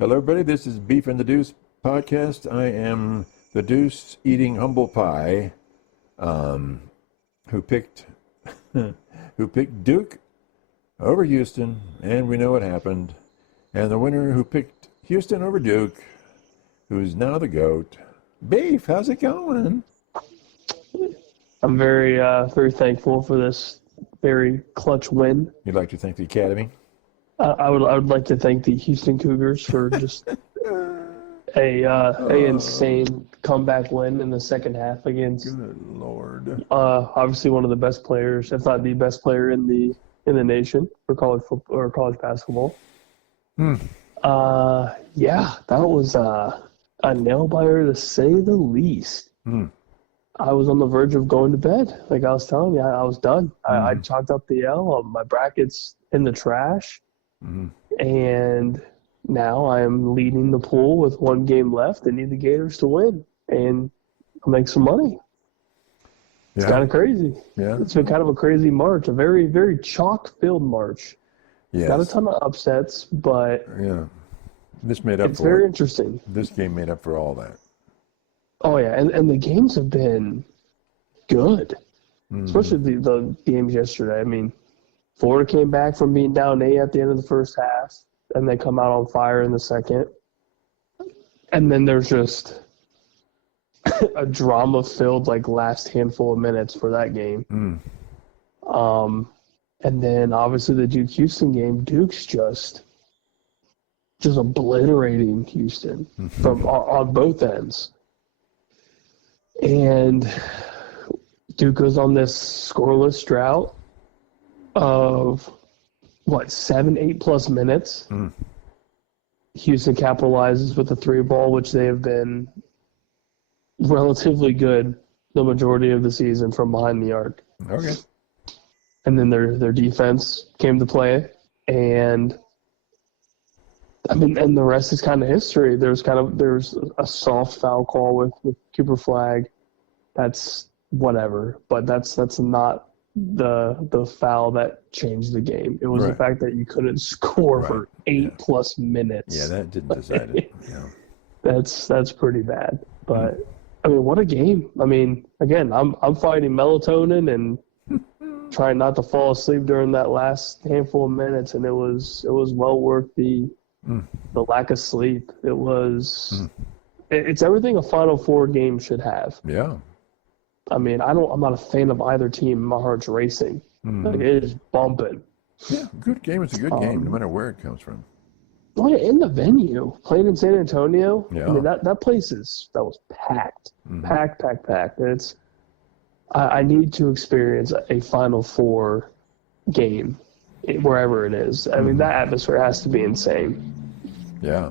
Hello, everybody. This is Beef and the Deuce podcast. I am the Deuce eating humble pie, who picked Duke over Houston, and we know what happened. And the winner who picked Houston over Duke, who's now the GOAT. Beef, how's it going? I'm very thankful for this very clutch win. You'd like to thank the Academy? I would like to thank the Houston Cougars for just a insane comeback win in the second half against. Good Lord. Obviously one of the best players, if not the best player in the nation for college football or college basketball. Yeah, that was a nail biter to say the least. I was on the verge of going to bed. Like I was telling you, I was done. I chalked up the L. My bracket's in the trash. And now I am leading the pool with one game left. I need the Gators to win and I'll make some money. It's kind of crazy. Yeah. It's been kind of a crazy March, a very, very chalk-filled March. Yes. Not a ton of upsets, but This made up it's for very it. interesting. This game made up for all that. Oh, yeah, and the games have been good, especially the games yesterday. I mean, Florida came back from being down 8 at the end of the first half, and they come out on fire in the second. And then there's just a drama-filled, last handful of minutes for that game. And then, obviously, the Duke-Houston game, Duke's just obliterating Houston from on both ends. And Duke goes on this scoreless drought of 7-8+ minutes. Houston capitalizes with the 3 ball, which they have been relatively good the majority of the season from behind the arc. Okay. And then their defense came to play, and and the rest is kind of history. There's a soft foul call with Cooper Flag. That's whatever, but that's not the foul that changed the game. It was the fact that you couldn't score for 8+ minutes. Yeah, that didn't decide it. Yeah. That's pretty bad. But I mean, what a game. I mean, again, I'm fighting melatonin and trying not to fall asleep during that last handful of minutes, and it was well worth the lack of sleep. It was it's everything a Final Four game should have. Yeah. I mean, I'm not a fan of either team. My heart's racing. It is bumping. Yeah, good game. It's a good game, no matter where it comes from. Oh yeah, in the venue, playing in San Antonio. Yeah. I mean, that place that was packed, packed. And it's I need to experience a Final Four game wherever it is. I mean, that atmosphere has to be insane. Yeah.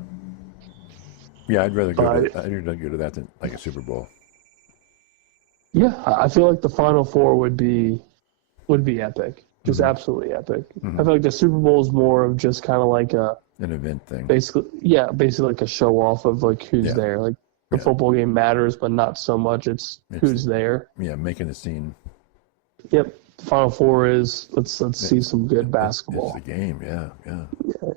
Yeah, I'd rather go to that than like a Super Bowl. Yeah, I feel like the Final Four would be epic, just absolutely epic. I feel like the Super Bowl is more of just kind of like an event thing. Basically like a show off of who's there. Like the football game matters, but not so much. It's who's there. Yeah, making a scene. Yep. The Final Four is let's see some good basketball. It's the game, yeah.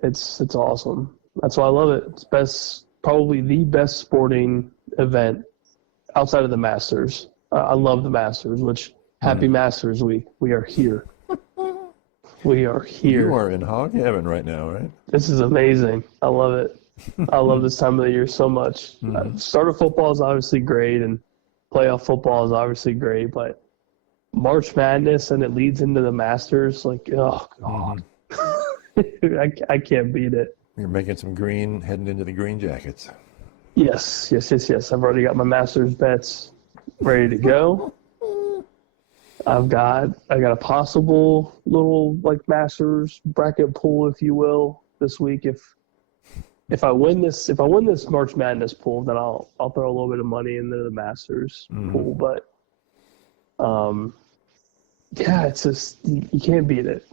It's awesome. That's why I love it. It's probably the best sporting event outside of the Masters. I love the Masters, which happy Masters Week. We are here. We are here. You are in hog heaven right now, right? This is amazing. I love it. I love this time of the year so much. Start of football is obviously great, and playoff football is obviously great, but March Madness and it leads into the Masters, oh, God. I can't beat it. You're making some green, heading into the Green Jackets. Yes. I've already got my Masters bets ready to go. I got a possible little Masters bracket pool, if you will, this week. If I win this March Madness pool, then I'll throw a little bit of money into the Masters pool. But it's just you can't beat it.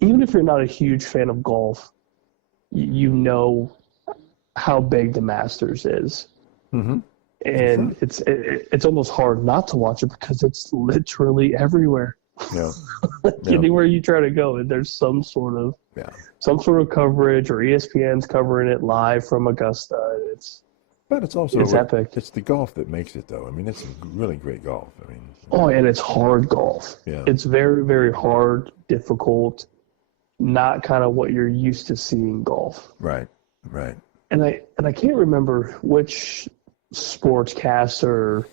Even if you're not a huge fan of golf, you know how big the Masters is. And it's almost hard not to watch it because it's literally everywhere. Yeah. Anywhere you try to go, there's some sort of coverage, or ESPN's covering it live from Augusta. But it's also epic. It's the golf that makes it, though. I mean, it's really great golf. I mean, and it's hard golf. Yeah. It's very, very hard, difficult, not kind of what you're used to seeing golf. Right. And I can't remember which sportscaster,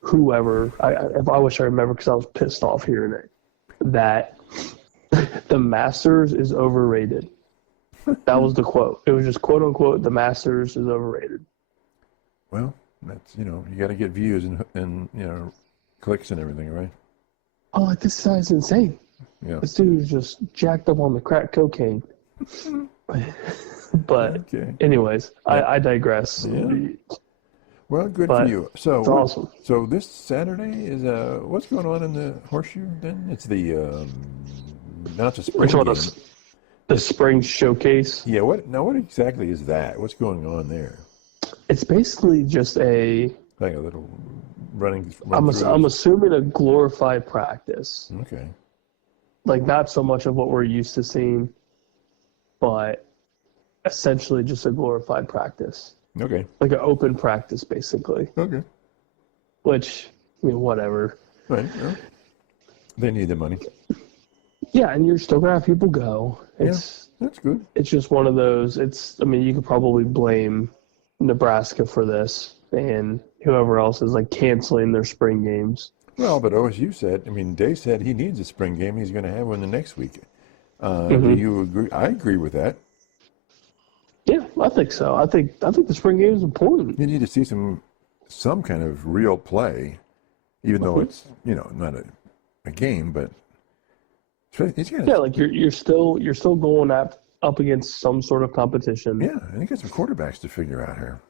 whoever. I wish I remember, because I was pissed off hearing it, that the Masters is overrated. That was the quote. It was just quote unquote, the Masters is overrated. Well, that's, you got to get views and clicks and everything, right? Oh, this guy's insane. Yeah. This dude is just jacked up on the crack cocaine. But anyways, I digress. Yeah. Well, good for you. So it's awesome. So this Saturday is what's going on in the Horseshoe then? It's the not the spring game. The spring showcase. Yeah. What exactly is that? What's going on there? It's basically just like a little running. I'm assuming a glorified practice. Okay. Like, not so much of what we're used to seeing, but essentially just a glorified practice. Okay. Like an open practice, basically. Okay. Which, whatever. Right. Yeah. They need the money. Yeah, and you're still going to have people go. That's good. It's just one of those. You could probably blame Nebraska for this, and whoever else is, like, canceling their spring games. Well, but OSU said, Day said he needs a spring game. He's going to have one the next week. Do you agree? I agree with that. Yeah, I think so. I think the spring game is important. You need to see some kind of real play, even though it's not a game, but like you're still going up against some sort of competition. Yeah, and you got some quarterbacks to figure out here.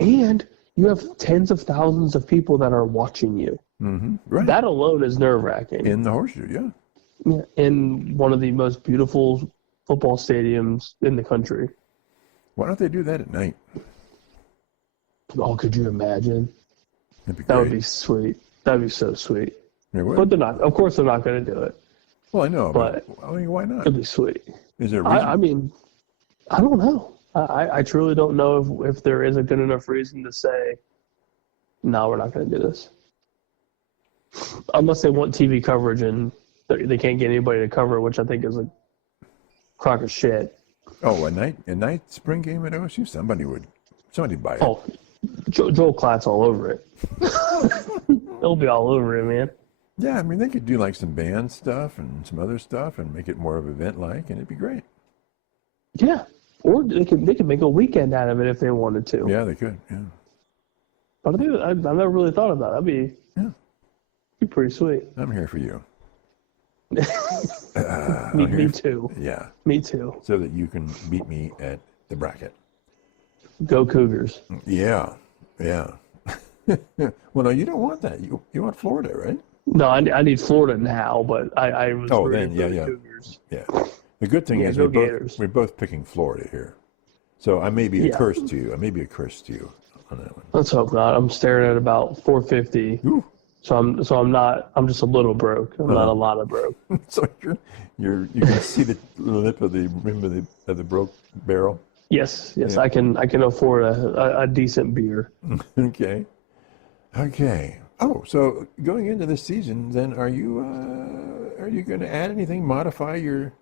And you have tens of thousands of people that are watching you. Mm-hmm. Right. That alone is nerve-wracking. In the Horseshoe, yeah. In one of the most beautiful football stadiums in the country. Why don't they do that at night? Oh, could you imagine? That'd be great. That would be sweet. That'd be so sweet. But they're not. Of course, they're not going to do it. Well, I know, but why not? It'd be sweet. Is there a reason? I don't know. I truly don't know if there is a good enough reason to say, no, we're not going to do this. Unless they want TV coverage and they can't get anybody to cover, which I think is a crock of shit. Oh, a night spring game at OSU? Somebody buy it. Oh, Joel Klatt's all over it. They'll be all over it, man. Yeah, they could do like some band stuff and some other stuff and make it more of an event-like, and it'd be great. Yeah, or they could make a weekend out of it if they wanted to. Yeah, they could. Yeah. But I've never really thought about it. That'd be pretty sweet. I'm here for you. Me too. Yeah. Me too. So that you can beat me at the bracket. Go Cougars. Yeah. Well, no, you don't want that. You want Florida, right? No, I need Florida now, but I was rooting for the Cougars. Yeah. The good thing is we're both picking Florida here. So I may be a curse to you. On that one. Let's hope not. I'm staring at about 450. Ooh. So I'm not. I'm just a little broke. I'm not a lot of broke. So you can see the lip of the rim of the broke barrel. Yes. Yeah. I can afford a decent beer. Okay. Oh, so going into this season, then are you going to add anything? Modify your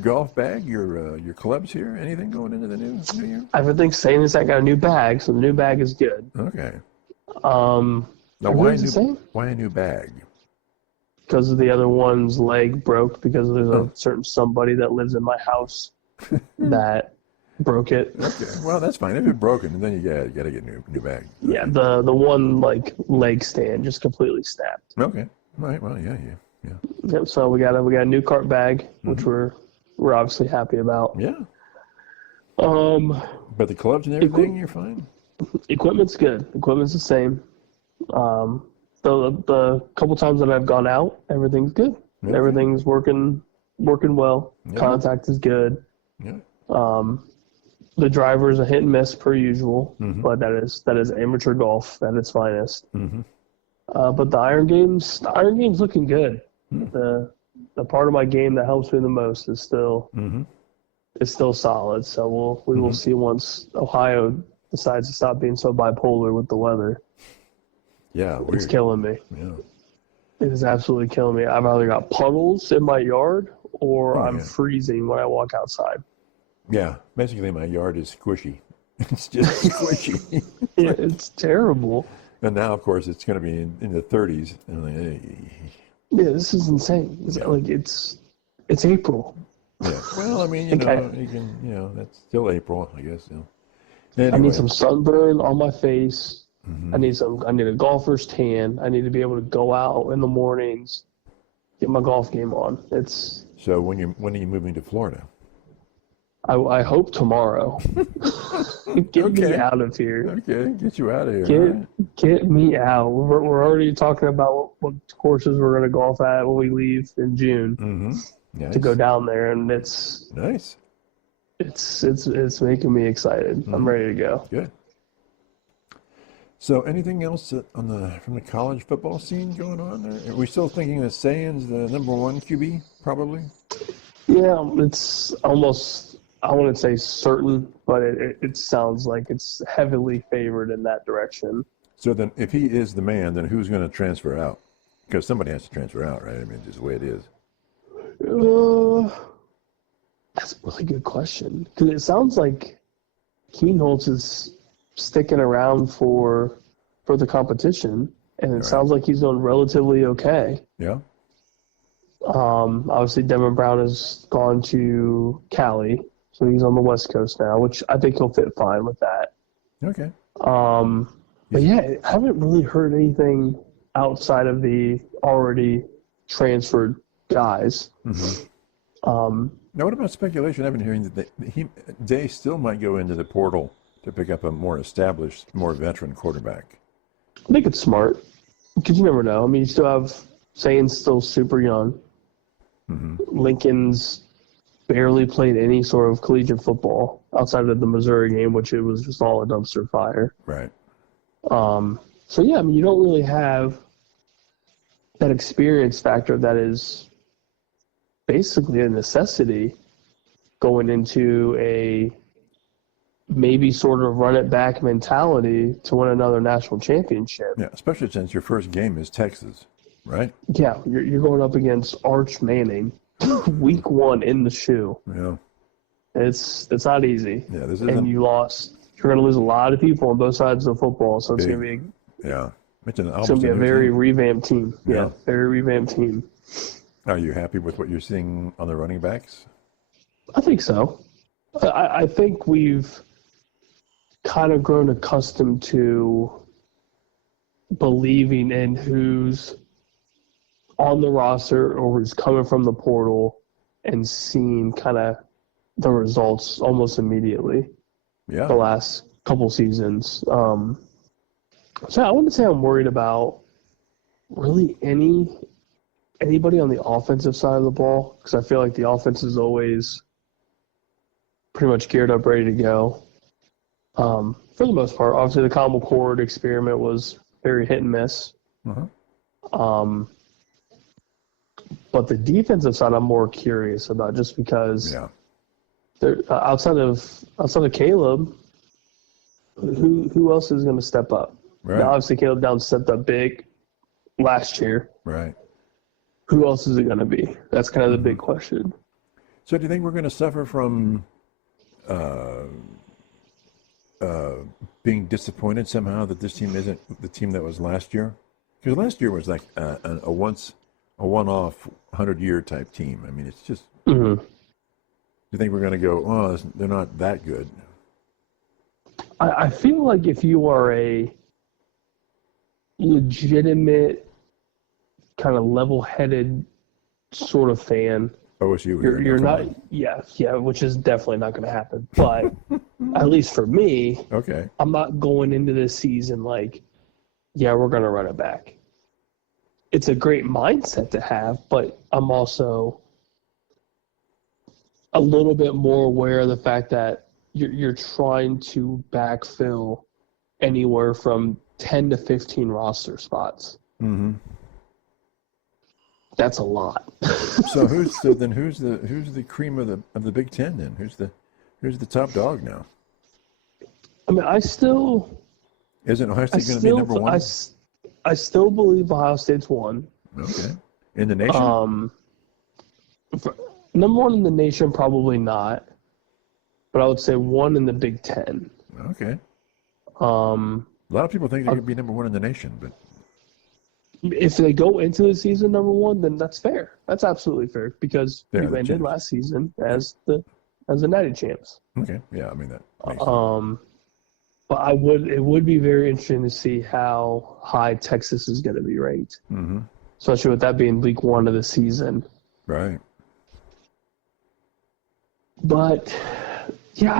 golf bag, your clubs here? Anything going into the new year? Everything's saying is I got a new bag, so the new bag is good. Okay. Now why a new bag? Because of the other one's leg broke, because there's a certain somebody that lives in my house that broke it. Okay, well that's fine. If it's broken, then you got to get a new bag. Okay. Yeah, the one leg stand just completely snapped. Okay, all right. Well, yeah. Yep. So we got a new cart bag, which we're obviously happy about. Yeah. But the clubs and everything, you're fine. Equipment's good. Equipment's the same. The couple times that I've gone out, everything's good. Okay. Everything's working well. Yeah. Contact is good. Yeah. The driver's a hit and miss per usual, but that is amateur golf at its finest. Mm-hmm. But the iron game's looking good. The part of my game that helps me the most is still Mm-hmm. solid. So we will see once Ohio decides to stop being so bipolar with the weather. Yeah, It's weird. killing me. Yeah. It is absolutely killing me. I've either got puddles in my yard or I'm yeah. freezing when I walk outside. Yeah, basically my yard is squishy. It's just squishy. Yeah, it's terrible. And now, of course, it's going to be in the 30s. And like, Yeah, this is insane. It's April. yeah. Well, I mean, that's still April, I guess. I Anyway. need some sunburn on my face. I need a golfer's tan. I need to be able to go out in the mornings, get my golf game on. So when are you moving to Florida? I hope tomorrow. Get me out of here. Okay, get you out of here. Get me out. We're already talking about what courses we're going to golf at when we leave in June Nice. to go down there, and it's nice. It's making me excited. I'm ready to go. Good. So anything else from the college football scene going on there? Are we still thinking that Sayan's the number one QB, probably? Yeah, it's almost, I wouldn't say certain, but it sounds like it's heavily favored in that direction. So then if he is the man, then who's going to transfer out? Because somebody has to transfer out, right? I mean, just the way it is. That's a really good question. Because it sounds like Keenholz is sticking around for the competition, and it sounds like he's doing relatively okay. Yeah. Obviously, Devin Brown has gone to Cali, so he's on the West Coast now, which I think he'll fit fine with that. Okay. But yeah, I haven't really heard anything outside of the already transferred guys. Now, what about speculation? I've been hearing that they still might go into the portal to pick up a more established, more veteran quarterback. I think it's smart because you never know. I mean, you still have Sayan's still super young. Lincoln's barely played any sort of collegiate football outside of the Missouri game, which it was just all a dumpster fire. Right. So yeah, I mean, you don't really have that experience factor that is basically a necessity going into a maybe sort of run it back mentality to win another national championship. Yeah, especially since your first game is Texas, right? Yeah, you're going up against Arch Manning, week one in the shoe. Yeah. It's not easy. Yeah, this is. And you lost. You're going to lose a lot of people on both sides of the football, so it's going to be. Yeah. It's going to be a very revamped team. Yeah, very revamped team. Are you happy with what you're seeing on the running backs? I think so. I think we've kind of grown accustomed to believing in who's on the roster or who's coming from the portal and seeing kind of the results almost immediately. Yeah. The last couple seasons. So I wouldn't say I'm worried about really anybody on the offensive side of the ball, because I feel like the offense is always pretty much geared up, ready to go. For the most part, obviously the Common Cord experiment was very hit and miss. But the defensive side, I'm more curious about, just because outside of Caleb, who else is going to step up? Right. Now, obviously, Caleb Downs stepped up big last year. Right. Who else is it going to be? That's kind of the big question. So do you think we're going to suffer from being disappointed somehow that this team isn't the team that was last year? Because last year was like a one-off 100-year type team. I mean, it's just. Do you think we're going to go, oh, they're not that good? I feel like if you are a legitimate, kind of level-headed sort of fan, OSU. You're not, yeah, which is definitely not going to happen. But at least for me, I'm not going into this season like, yeah, we're going to run it back. It's a great mindset to have, but I'm also a little bit more aware of the fact that you're trying to backfill anywhere from 10 to 15 roster spots. That's a lot. So who's the cream of the Big Ten then? Who's the top dog now? I mean, Isn't Ohio State going to be number one? I still believe Ohio State's one. Okay. In the nation? Number one in the nation, probably not. But I would say one in the Big Ten. Okay. A lot of people think they're going to be number one in the nation, but if they go into the season number one, then that's fair. That's absolutely fair because They're you the ended champs. last season as the Natty champs. okay. Yeah, I mean that makes sense. But it would be very interesting to see how high Texas is going to be ranked, especially with that being week one of the season. Right. But yeah,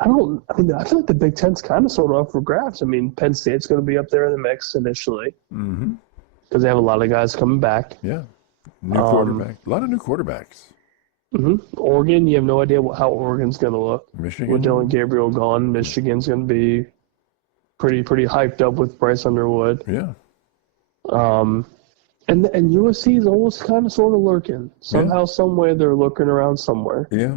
I mean, I feel like the Big Ten's kind of sort of up for grabs. I mean, Penn State's going to be up there in the mix initially because they have a lot of guys coming back. Yeah. New quarterback. A lot of new quarterbacks. Oregon, you have no idea how Oregon's going to look. Michigan. With Dylan Gabriel gone, Michigan's going to be pretty hyped up with Bryce Underwood. Yeah. And USC is almost kind of sort of lurking. Somehow, some way, they're lurking around somewhere. Yeah,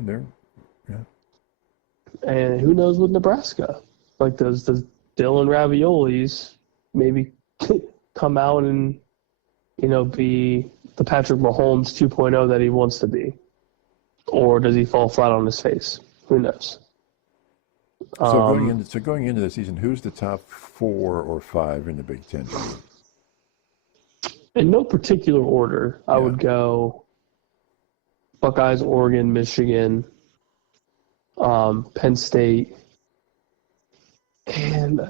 And who knows with Nebraska? Like, does Dylan Raviolis maybe come out and, be the Patrick Mahomes 2.0 that he wants to be? Or does he fall flat on his face? Who knows? So going into the season, who's the top 4 or 5 in the Big Ten? In no particular order, I would go Buckeyes, Oregon, Michigan, Penn State, and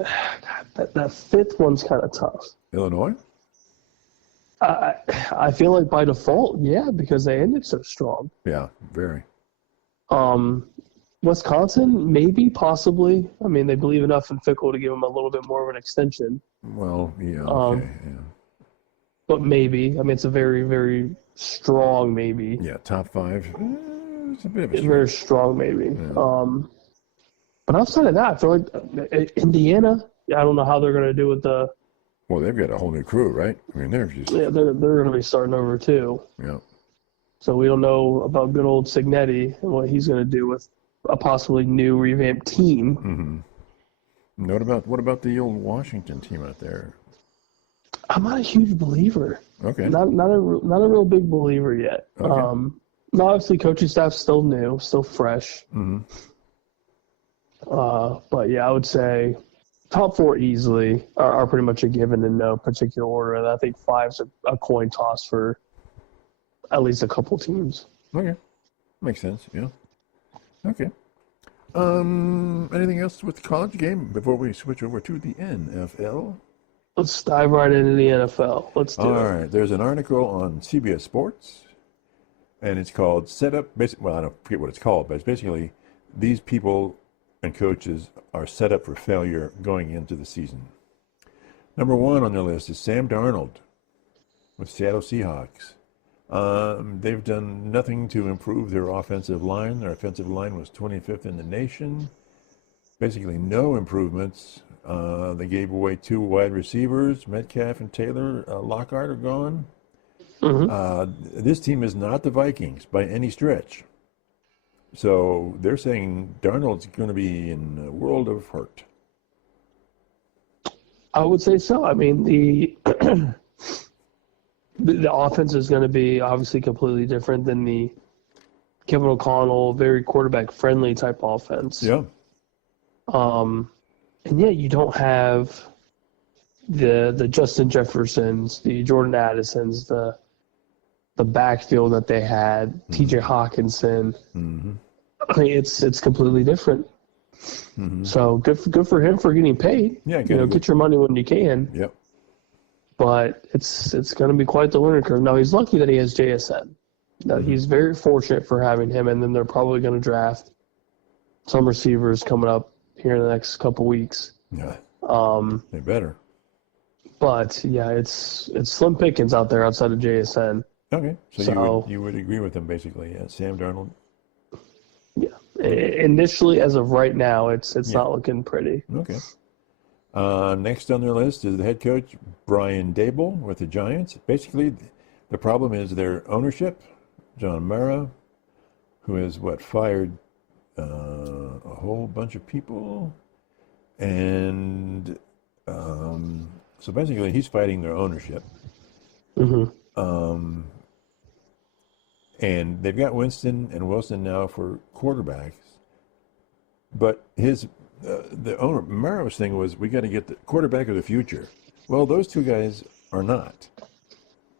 that fifth one's kind of tough. Illinois? I feel like by default, yeah, because they ended so strong. Yeah, very. Wisconsin, maybe, possibly. I mean, they believe enough in Fickle to give him a little bit more of an extension. Well, yeah, okay, yeah. But maybe. I mean, it's a very, very strong maybe. Yeah, top 5. It's a bit of a Very strong maybe. Yeah. But outside of that, I feel like Indiana, I don't know how they're going to do with the... Well, they've got a whole new crew, right? I mean, they're just... Yeah, they're going to be starting over too. Yeah. So we don't know about good old Signetti and what he's going to do with a possibly new revamped team. What about the old Washington team out there? I'm not a huge believer. Okay. Not a real big believer yet. Okay. Obviously, coaching staff's still new, still fresh. But yeah, I would say top 4 easily are pretty much a given in no particular order. And I think 5's a coin toss for at least a couple teams. Okay. Makes sense, yeah. Okay. Anything else with the college game before we switch over to the NFL? Let's dive right into the NFL. Let's do it. All right. There's an article on CBS Sports, and it's called Setup. Well, I don't forget what it's called, but it's basically these people and coaches are set up for failure going into the season. Number 1 on their list is Sam Darnold with Seattle Seahawks. They've done nothing to improve their offensive line. Their offensive line was 25th in the nation. Basically no improvements. They gave away 2 wide receivers, Metcalf and Taylor. Lockhart are gone. This team is not the Vikings by any stretch. So they're saying Darnold's going to be in a world of hurt. I would say so. I mean, the offense is going to be obviously completely different than the Kevin O'Connell, very quarterback-friendly type offense. Yeah. And yet you don't have the Justin Jeffersons, the Jordan Addisons, the backfield that they had, T.J. Hawkinson. I mean, it's completely different. So good for him for getting paid. Yeah, get your money when you can. Yep. But it's going to be quite the learning curve. Now he's lucky that he has JSN. Now he's very fortunate for having him, and then they're probably going to draft some receivers coming up here in the next couple weeks. Yeah. They better. But yeah, it's slim pickings out there outside of JSN. Okay, so you would agree with him basically, yeah. Sam Darnold. Yeah, initially, as of right now, it's not looking pretty. Okay. Next on their list is the head coach Brian Dable with the Giants. Basically, The problem is their ownership, John Mara, who has fired a whole bunch of people, and so basically he's fighting their ownership. Mm-hmm. And they've got Winston and Wilson now for quarterbacks, but the owner Maro's thing was we got to get the quarterback of the future. Well, those two guys are not.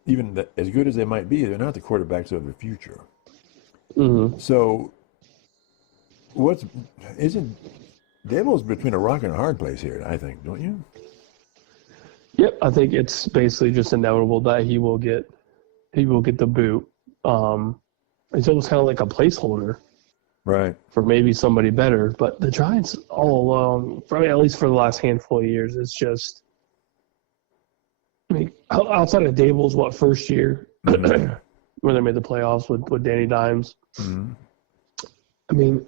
Even as good as they might be, they're not the quarterbacks of the future. Mm-hmm. So, Dabo's between a rock and a hard place here, I think, don't you? Yep, I think it's basically just inevitable that he will get the boot. It's almost kind of like a placeholder, right, for maybe somebody better. But the Giants all along, at least for the last handful of years, it's just. I mean, outside of Dable's first year, mm-hmm. where they made the playoffs with Danny Dimes. Mm-hmm. I mean,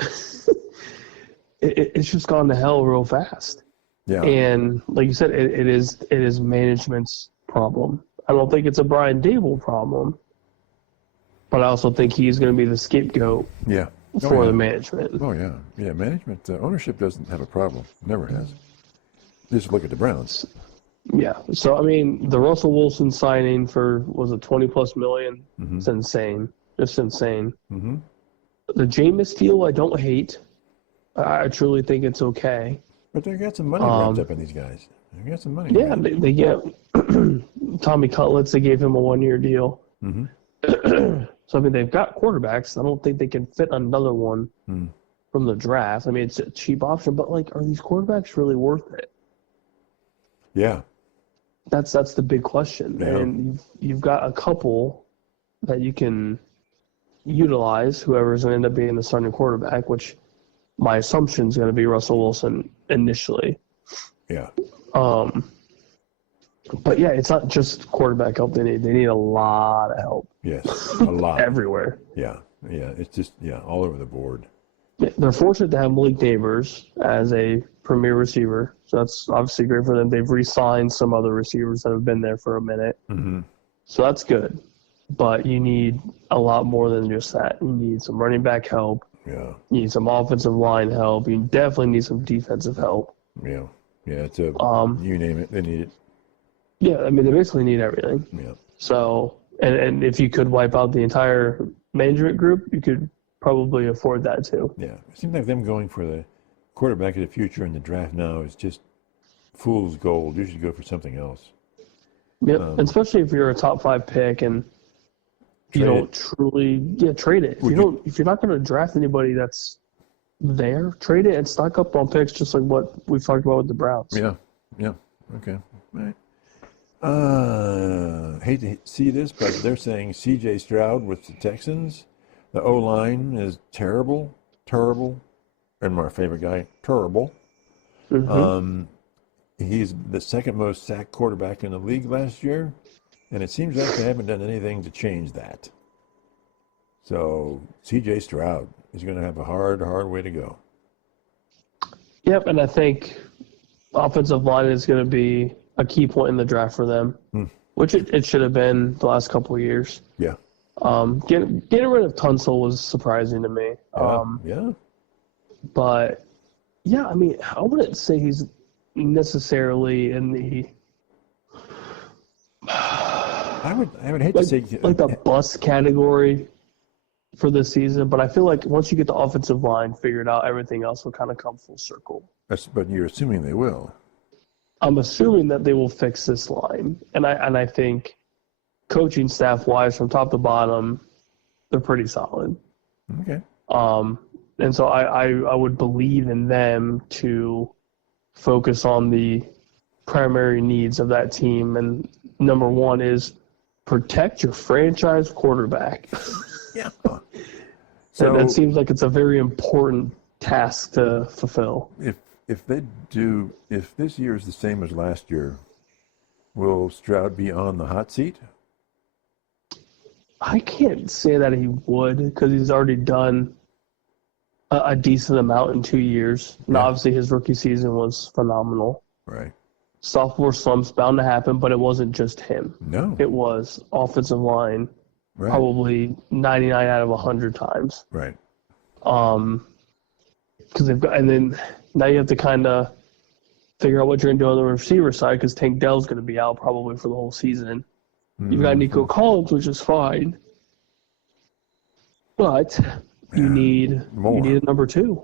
it's just gone to hell real fast. Yeah. And like you said, it is management's problem. I don't think it's a Brian Dable problem, but I also think he's going to be the scapegoat. Yeah. For the management. Oh yeah, yeah. Management ownership doesn't have a problem. Never has. Just look at the Browns. Yeah. So I mean, the Russell Wilson signing for was it $20+ million? Mm-hmm. It's insane. Just insane. Mm-hmm. The Jameis deal, I don't hate. I truly think it's okay. But they got some money wrapped up in these guys. They got some money. Yeah, they get Tommy Cutlets. They gave him a 1-year deal. Mm-hmm. So I mean, they've got quarterbacks. I don't think they can fit another one from the draft. I mean, it's a cheap option, but are these quarterbacks really worth it? Yeah. That's the big question. Yeah. And you've got a couple that you can utilize, whoever's going to end up being the starting quarterback, which my assumption is going to be Russell Wilson initially. Yeah. But yeah, it's not just quarterback help they need. They need a lot of help. Yes, a lot. Everywhere. Yeah. It's just, all over the board. They're fortunate to have Malik Neighbors as a premier receiver. So that's obviously great for them. They've re-signed some other receivers that have been there for a minute. Mm-hmm. So that's good. But you need a lot more than just that. You need some running back help. Yeah. You need some offensive line help. You definitely need some defensive help. Yeah. Yeah, it's you name it, they need it. Yeah, I mean, they basically need everything. Yeah. So, and if you could wipe out the entire management group, you could probably afford that too. Yeah. It seems like them going for the quarterback of the future in the draft now is just fool's gold. You should go for something else. Yep, especially if you're a top 5 pick and you don't truly trade it. If you're not going to draft anybody that's there, trade it and stock up on picks, just like what we've talked about with the Browns. Yeah. Okay. All right. Hate to see this, but they're saying C.J. Stroud with the Texans. The O-line is terrible, and my favorite guy, terrible. Mm-hmm. He's the second most sacked quarterback in the league last year, and it seems like they haven't done anything to change that. So C.J. Stroud is going to have a hard way to go. Yep, and I think offensive line is going to be a key point in the draft for them, which it should have been the last couple of years. Yeah. Getting rid of Tunsil was surprising to me. Yeah. But, yeah, I mean, I wouldn't say he's necessarily in the I would hate to say the bust category for this season, but I feel like once you get the offensive line figured out, everything else will kind of come full circle. But you're assuming they will. I'm assuming that they will fix this line, and I think coaching staff wise, from top to bottom, they're pretty solid. Okay. And so I would believe in them to focus on the primary needs of that team, and number one is protect your franchise quarterback. Yeah. So that seems like it's a very important task to fulfill. If this year is the same as last year, will Stroud be on the hot seat? I can't say that he would, because he's already done a decent amount in 2 years. And obviously his rookie season was phenomenal. Right. sophomore slump's bound to happen, but it wasn't just him. No. It was offensive line, Right. probably 99 out of 100 times. Right. Because they've got, and then now you have to kind of figure out what you're going to do on the receiver side, because Tank Dell's going to be out probably for the whole season. You've got Nico Collins, which is fine, but you need a number two.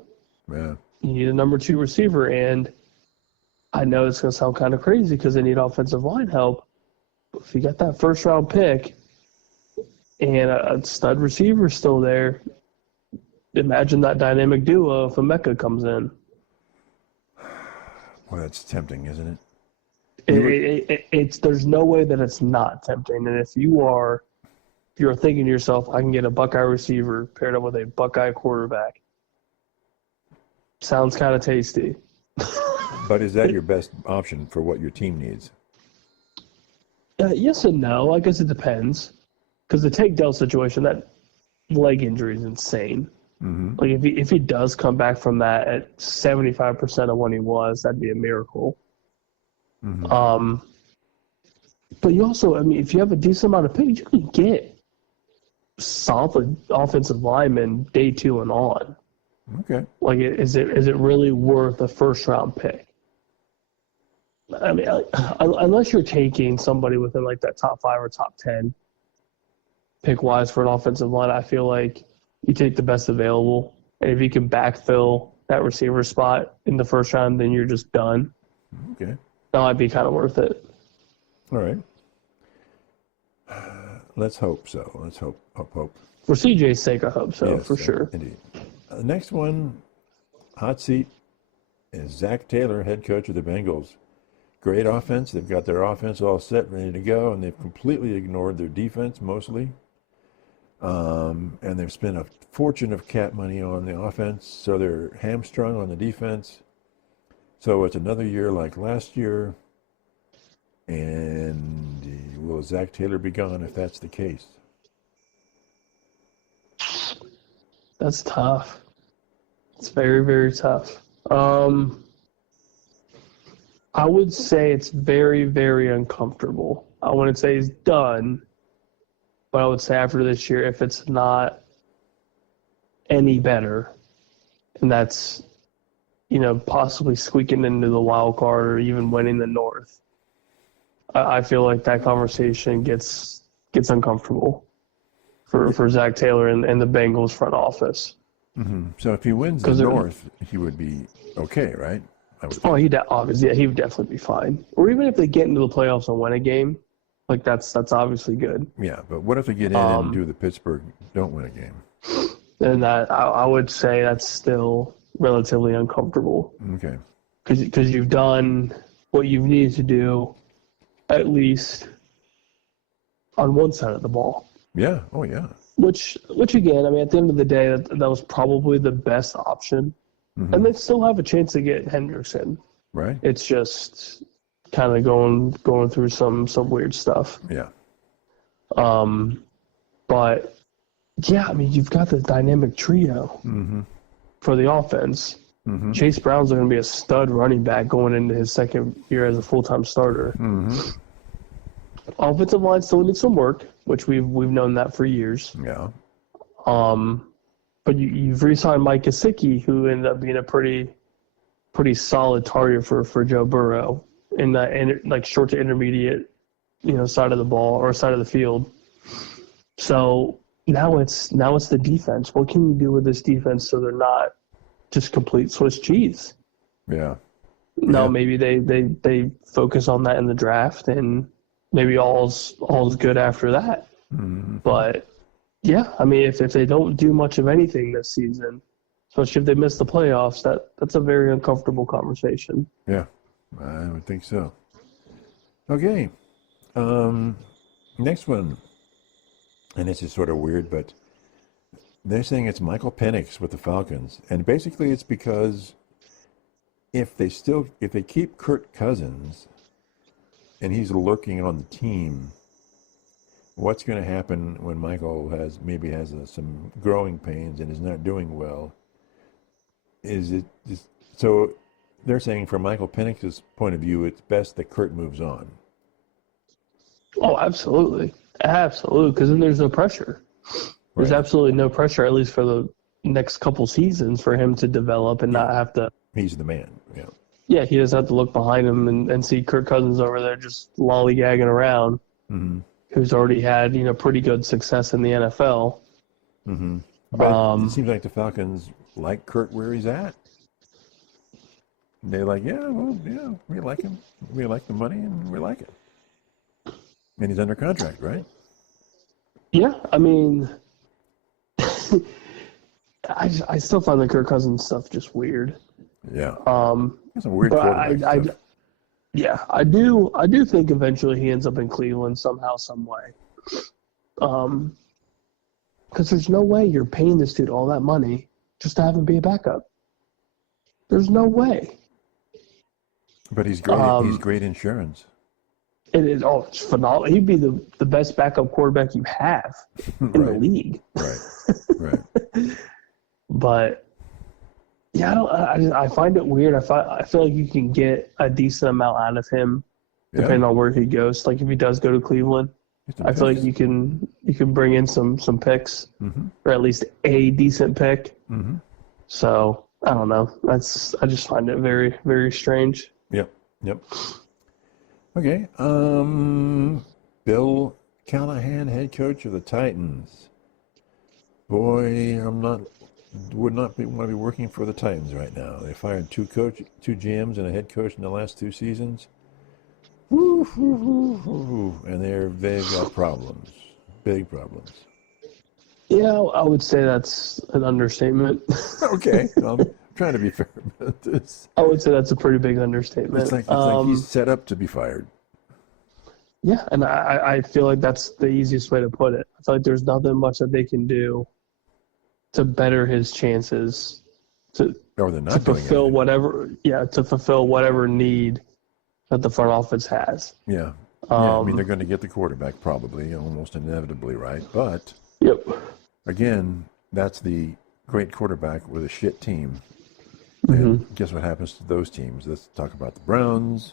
Yeah. You need a number two receiver, and I know it's going to sound kind of crazy because they need offensive line help. But if you got that first round pick and a stud receiver still there, imagine that dynamic duo if Emeka comes in. Well, that's tempting, isn't it? It's there's no way that it's not tempting. And if you're thinking to yourself, I can get a Buckeye receiver paired up with a Buckeye quarterback, sounds kind of tasty. But is that your best option for what your team needs? Yes and no. I guess it depends. Because the Tank Dell situation, that leg injury is insane. Mm-hmm. Like if he does come back from that at 75% of when he was, that'd be a miracle. Mm-hmm. But you also, I mean, if you have a decent amount of picks, you can get solid offensive linemen day 2 and on. Okay. Like, is it really worth a first round pick? I mean, unless you're taking somebody within like that top 5 or top 10 pick wise for an offensive line, I feel like you take the best available. And if you can backfill that receiver spot in the first round, then you're just done. Okay. That might be kind of worth it. All right. Let's hope so. Let's hope. For CJ's sake, I hope so, yes, for sure. Indeed. The next one, hot seat, is Zach Taylor, head coach of the Bengals. Great offense. They've got their offense all set, ready to go, and they've completely ignored their defense mostly. And they've spent a fortune of cap money on the offense, so they're hamstrung on the defense. So it's another year like last year. And will Zach Taylor be gone if that's the case? That's tough. It's very, very tough. I would say it's very, very uncomfortable. I wouldn't say he's done, but I would say after this year, if it's not any better, and that's, possibly squeaking into the wild card or even winning the North, I feel like that conversation gets uncomfortable for Zach Taylor and the Bengals front office. Mm-hmm. So if he wins the North, he would be okay, right? He would definitely be fine. Or even if they get into the playoffs and win a game, like that's obviously good. Yeah, but what if they get in and do the Pittsburgh, don't win a game? Then I would say that's still relatively uncomfortable. Okay. Because you've done what you've needed to do, at least on one side of the ball. Yeah. Oh, yeah. Which again, I mean, at the end of the day, that was probably the best option. Mm-hmm. And they still have a chance to get Hendrickson. Right. It's just kind of going through some weird stuff. Yeah. But yeah, I mean, you've got the dynamic trio for the offense. Mm-hmm. Chase Brown's going to be a stud running back going into his second year as a full-time starter. Mm-hmm. Offensive line still needs some work, which we've known that for years. Yeah. But you've re-signed Mike Gesicki, who ended up being a pretty solid target for Joe Burrow in that short to intermediate, side of the ball or side of the field. So now it's the defense. What can you do with this defense so they're not just complete Swiss cheese? Yeah. No, maybe they focus on that in the draft, and maybe all's good after that. Mm-hmm. But yeah, I mean, if they don't do much of anything this season, especially if they miss the playoffs, that's a very uncomfortable conversation. Yeah, I would think so. Okay, next one, and this is sort of weird, but they're saying it's Michael Penix with the Falcons, and basically it's because if they keep Kirk Cousins and he's lurking on the team, what's going to happen when Michael has some growing pains and is not doing well? Is it just, so they're saying from Michael Penix's point of view, it's best that Kurt moves on. Oh, absolutely. Absolutely, because then there's no pressure. There's Right. absolutely no pressure, at least for the next couple seasons, for him to develop and not have to. He's the man. Yeah. Yeah, he doesn't have to look behind him and see Kirk Cousins over there just lollygagging around, who's already had pretty good success in the NFL. But it seems like the Falcons like Kurt where he's at. They're like, we like him. We like the money, and we like it. And he's under contract, right? Yeah, I mean, I still find the Kirk Cousins stuff just weird. Yeah. Some weird But quarterback stuff. I do think eventually he ends up in Cleveland somehow, some way. Because there's no way you're paying this dude all that money just to have him be a backup. There's no way. But he's great. He's great insurance. It's phenomenal. He'd be the best backup quarterback you have in the league. Right. But yeah, I find it weird. I feel like you can get a decent amount out of him depending on where he goes. Like if he does go to Cleveland, I feel like you can bring in some picks or at least a decent pick. So I don't know. I just find it very, very strange. Yep. Okay. Bill Callahan, head coach of the Titans. Boy, would not want to be working for the Titans right now. They fired two GMs and a head coach in the last 2 seasons. And they've got problems, big problems. Yeah, I would say that's an understatement. Okay, I'm trying to be fair about this. I would say that's a pretty big understatement. It's like he's set up to be fired. Yeah, and I feel like that's the easiest way to put it. I feel like there's nothing much that they can do to better his chances to fulfill whatever need that the front office has. Yeah. I mean, they're going to get the quarterback probably, almost inevitably, right? But again, that's the great quarterback with a shit team. And guess what happens to those teams? Let's talk about the Browns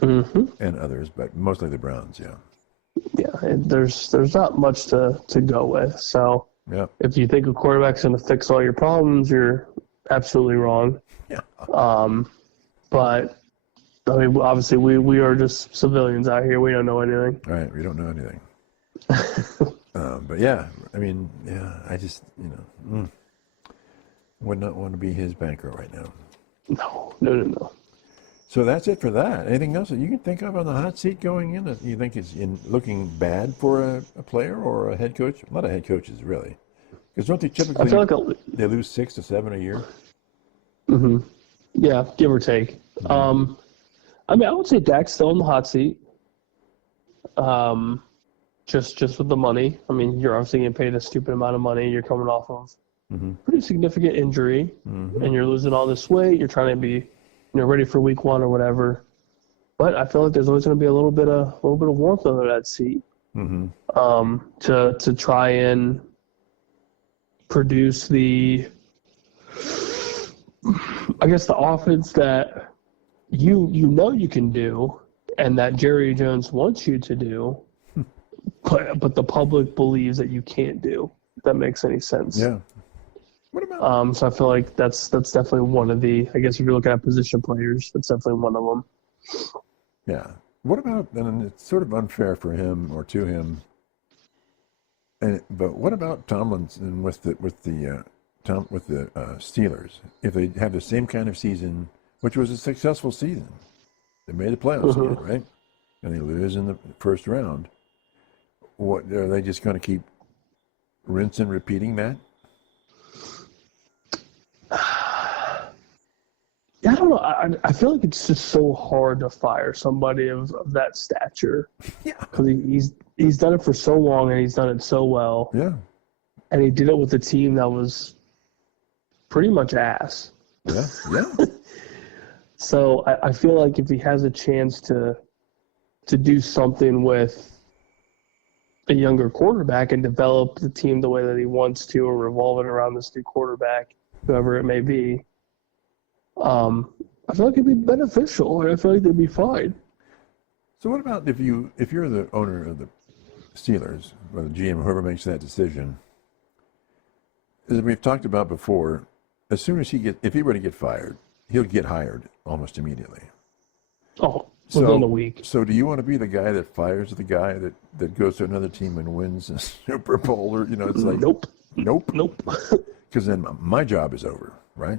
and others, but mostly the Browns, Yeah, and there's not much to go with. So if you think a quarterback's going to fix all your problems, you're absolutely wrong. Yeah. But I mean, obviously, we are just civilians out here. We don't know anything. Right, we don't know anything. But I mean, I just, would not want to be his banker right now. No. So that's it for that. Anything else that you can think of on the hot seat going in that you think is looking bad for a player or a head coach? A lot of head coaches, really. Because don't they typically, I feel like they lose 6 to 7 a year? Yeah, give or take. I mean, I would say Dak's still in the hot seat. Just with the money. I mean, you're obviously getting paid a stupid amount of money. You're coming off of pretty significant injury, and you're losing all this weight. You're trying to be, ready for week 1 or whatever. But I feel like there's always going to be a little bit of warmth under that seat to try and produce the offense that you can do and that Jerry Jones wants you to do, but the public believes that you can't do. If that makes any sense. Yeah. What about? So I feel like that's definitely one of the. I guess if you're looking at position players, that's definitely one of them. Yeah. What about? And it's sort of unfair for him or to him. But what about Tomlinson with the Steelers? If they have the same kind of season, which was a successful season, they made the playoffs again, right? And they lose in the first round. What are they just going to keep rinse and repeating that? Yeah, I don't know. I feel like it's just so hard to fire somebody of that stature. Yeah. Because he's done it for so long and he's done it so well. Yeah. And he did it with a team that was pretty much ass. Yeah. So I feel like if he has a chance to do something with a younger quarterback and develop the team the way that he wants to, or revolve it around this new quarterback, whoever it may be, I I feel like it'd be beneficial, and I feel like they'd be fine. So what about if you're the owner of the Steelers, or the GM, whoever makes that decision? As we've talked about before, as soon as if he were to get fired, he'll get hired almost immediately. Oh, within a week. So do you want to be the guy that fires the guy that goes to another team and wins a Super Bowl? Or, it's like, Nope. Because then my job is over, right?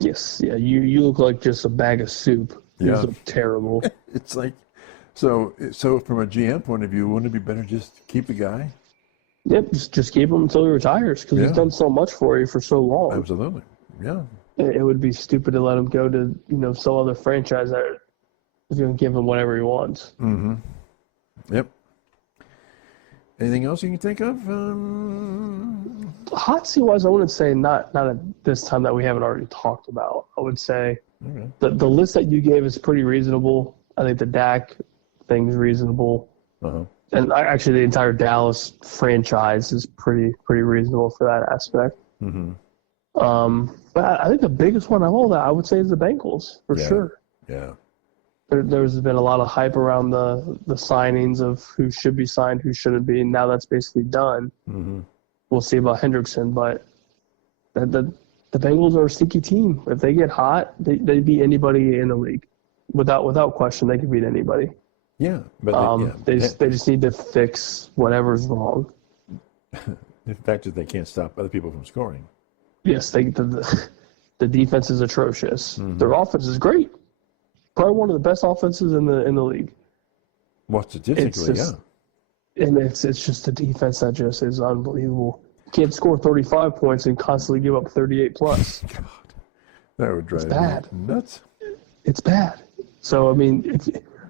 Yes, yeah, you look like just a bag of soup. You look terrible. It's like, so from a GM point of view, wouldn't it be better just keep the guy? Yep, just keep him until he retires because he's done so much for you for so long. Absolutely, yeah. It would be stupid to let him go to some other franchise that is going to give him whatever he wants. Mm-hmm. Yep. Anything else you can think of? Hot seat wise, I wouldn't say not at this time that we haven't already talked about. I would say the list that you gave is pretty reasonable. I think the Dak thing's reasonable. Uh-huh. And actually, the entire Dallas franchise is pretty reasonable for that aspect. Mm-hmm. But I think the biggest one of all that I would say is the Bengals for sure. Yeah. There's been a lot of hype around the signings of who should be signed, who shouldn't be. And now that's basically done. Mm-hmm. We'll see about Hendrickson, but the Bengals are a sneaky team. If they get hot, they beat anybody in the league, without question. They can beat anybody. Yeah, but they just need to fix whatever's wrong. The fact that they can't stop other people from scoring. Yes, the defense is atrocious. Mm-hmm. Their offense is great. Probably one of the best offenses in the league. Well, statistically, And it's just a defense that just is unbelievable. You can't score 35 points and constantly give up 38 plus. God, that would drive me nuts. It's bad. So, I mean,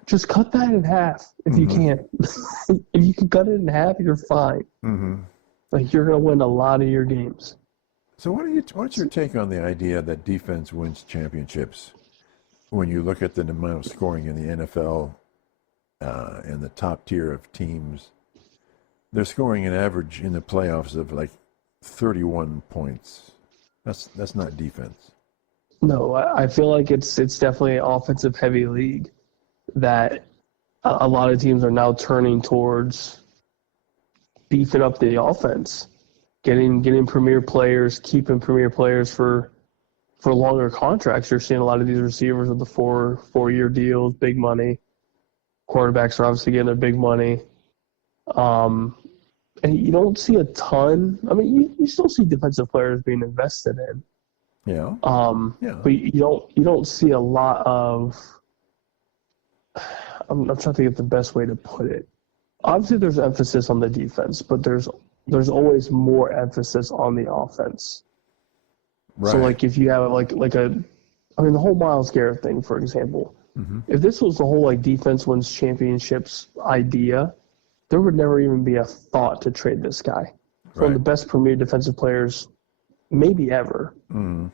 just cut that in half if you can. If you can cut it in half, you're fine. Mm-hmm. Like, you're going to win a lot of your games. So what's your take on the idea that defense wins championships when you look at the amount of scoring in the NFL and the top tier of teams? They're scoring an average in the playoffs of like 31 points. That's not defense. No, I feel like it's definitely an offensive heavy league that a lot of teams are now turning towards beefing up the offense, getting premier players, keeping premier players for longer contracts. You're seeing a lot of these receivers with the four-year deals, big money. Quarterbacks are obviously getting their big money. And you don't see a ton. I mean, you still see defensive players being invested in. Yeah. But you don't see a lot of. I'm trying to think of the best way to put it. Obviously, there's emphasis on the defense, but there's always more emphasis on the offense. Right. So, like, if you have the whole Myles Garrett thing, for example. Mm-hmm. If this was the whole defense wins championships idea, there would never even be a thought to trade this guy. One of the best premier defensive players, maybe ever. Mm.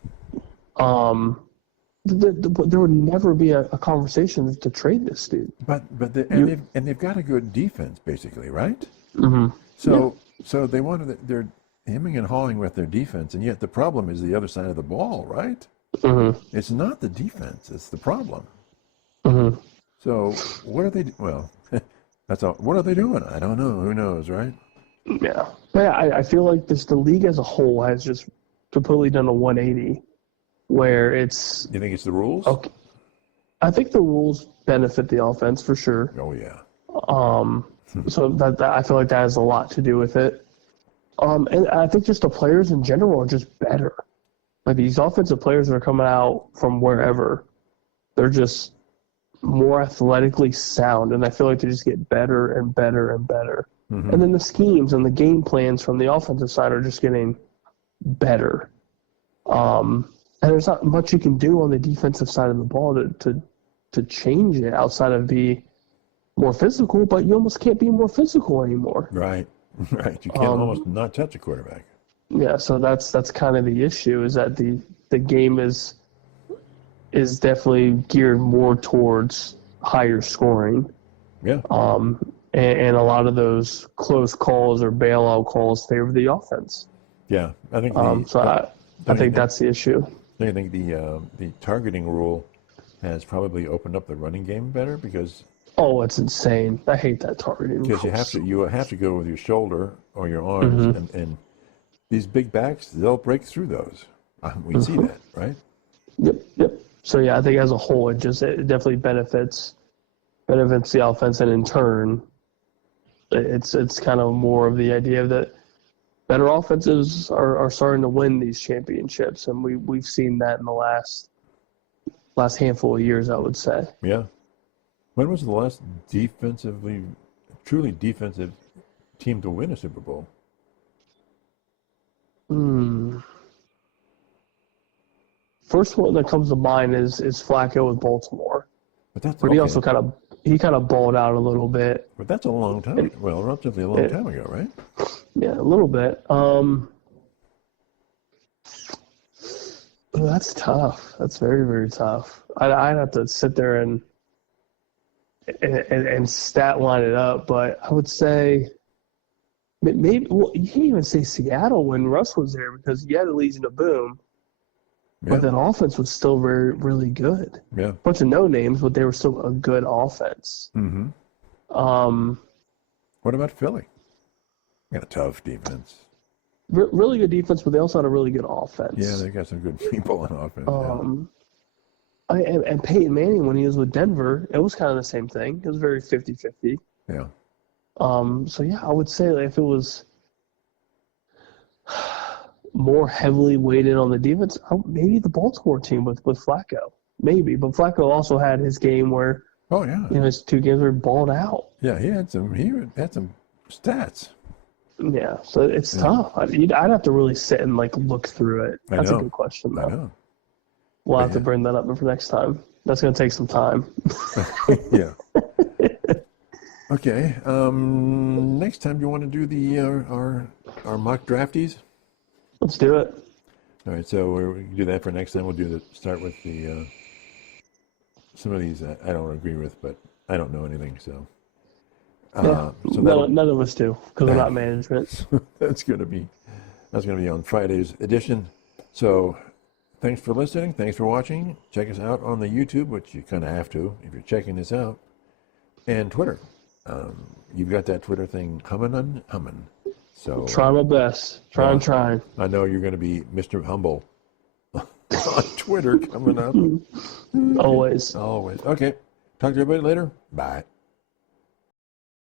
There would never be a conversation to trade this dude. They've got a good defense, basically, right? Mm-hmm. So they're hemming and hawing with their defense, and yet the problem is the other side of the ball, right? Mm-hmm. It's not the defense; it's the problem. Mm-hmm. So what are they? Well, that's all. What are they doing? I don't know. Who knows, right? Yeah. I feel like the league as a whole has just completely done a 180, where it's. You think it's the rules? Okay. I think the rules benefit the offense for sure. Oh yeah. So that I feel like that has a lot to do with it. And I think just the players in general are just better. Like these offensive players that are coming out from wherever, they're just more athletically sound, and I feel like they just get better and better and better. Mm-hmm. And then the schemes and the game plans from the offensive side are just getting better. And there's not much you can do on the defensive side of the ball to change it outside of be more physical, but you almost can't be more physical anymore. Right. You can't almost not touch a quarterback. Yeah, so that's kind of the issue, is that the game is definitely geared more towards higher scoring. Yeah. And a lot of those close calls or bailout calls favor the offense. Yeah, I think. I think that's the issue. I think the targeting rule has probably opened up the running game better because Oh, it's insane. I hate that targeting. you have to go with your shoulder or your arms, and these big backs, they'll break through those. We see that, right? Yep. So yeah, I think as a whole, it definitely benefits the offense, and in turn, it's kind of more of the idea that better offenses are starting to win these championships, and we've seen that in the last handful of years, I would say. Yeah. When was the last truly defensive team to win a Super Bowl? First one that comes to mind is Flacco with Baltimore. But he also kind of balled out a little bit. But that's a long time. Well, relatively a long time ago, right? Yeah, a little bit. That's tough. That's very, very tough. I'd have to sit there and stat line it up, but I would say maybe. Well, you can't even say Seattle when Russ was there because you had the Legion of Boom, but that offense was still really good. Yeah, bunch of no names, but they were still a good offense. What about Philly? Got a tough defense. Really good defense, but they also had a really good offense. Yeah, they got some good people on offense. And Peyton Manning, when he was with Denver, it was kind of the same thing. It was very 50-50. Yeah. So, yeah, I would say that if it was more heavily weighted on the defense, maybe the Baltimore team with Flacco. Maybe. But Flacco also had his game where his 2 games were balled out. Yeah, he had some stats. Yeah, so it's tough. I'd have to really sit and look through it. That's a good question, though. I know. We'll have to bring that up for next time. That's going to take some time. Yeah. Okay. Next time, do you want to do our mock drafties? Let's do it. All right. So we can do that for next time. We'll start with the some of these I don't agree with, but I don't know anything. So. None of us do because we're not management. That's going to be on Friday's edition. So. Thanks for listening. Thanks for watching. Check us out on the YouTube, which you kind of have to if you're checking this out, and Twitter. You've got that Twitter thing humming. So trying my best. Trying. I know you're going to be Mr. Humble on Twitter coming up. Always. Okay. Talk to everybody later. Bye.